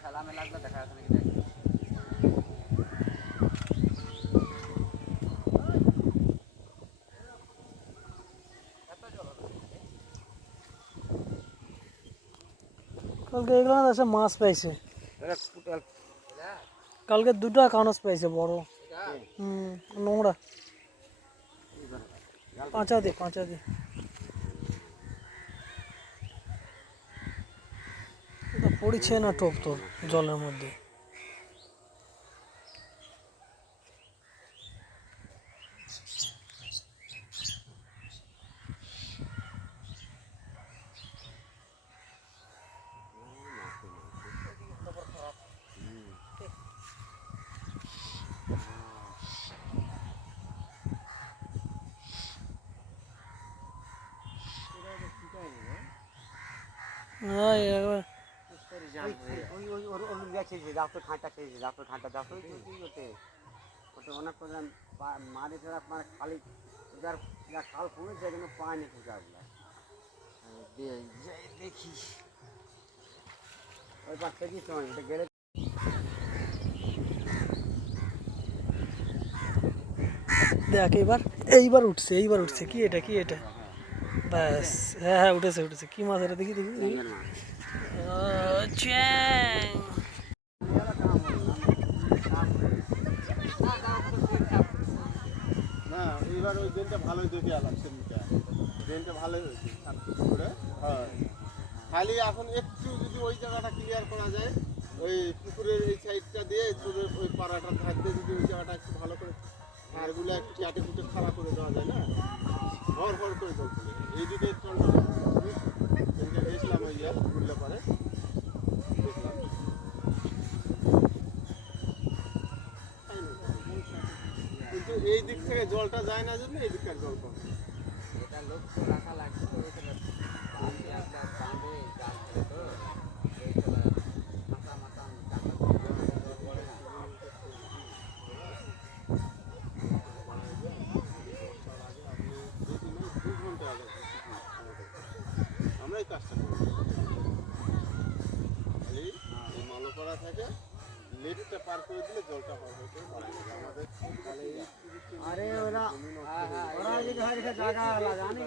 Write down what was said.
খেলা মেলা দেখা যাচ্ছে নাকি দেখ। কালকে এগুলো আছে মাছ পাইছে, কালকে দুটা কানস পাইছে বড়। নোংরা কাঁচা দি এটা পড়ছে না টোপ তোর জলের মধ্যে। মারে ধরা মানে খালি যার খাল কমেছে কিন্তু পায়নি পূজাগুলা দেখি ওই পাশ থেকে এটা গেলে দেখ এইবার উঠছে কি এটা ব্যাস। হ্যাঁ উঠেছে কি মাছ এটা দেখি চ্যাং। না এইবার ওই দিনটা ভালোই দেখে এলাম, সেদিনটা দিনটা ভালোই হয়েছে করে। হয় খালি এখন একটু যদি ওই জায়গাটা ক্লিয়ার করা যায়, ওই পুকুরের এই সাইডটা দিয়ে তোদের ওই পাড়াটার ধার দিয়ে যদি ওই জায়গাটা একটু ভালো করে সারগুলো একটু চাটে কুটে খাড়া করে দেওয়া যায় না, ভর করে চলছিল এইদিকে গেছিলাম ওই ঘুরলে পারে দেখলাম। কিন্তু এই দিক থেকে জলটা যায় না জন্য এই দিককার জল কম। এটা লক্ষ্য রাখা লাগবে তো আমরাই কাজটা করি খালি এই মালোপাড়া থেকে লেকটা পার করে দিলে জলটা হয়তো আমাদের। আরে ওরা যদি জায়গা জানি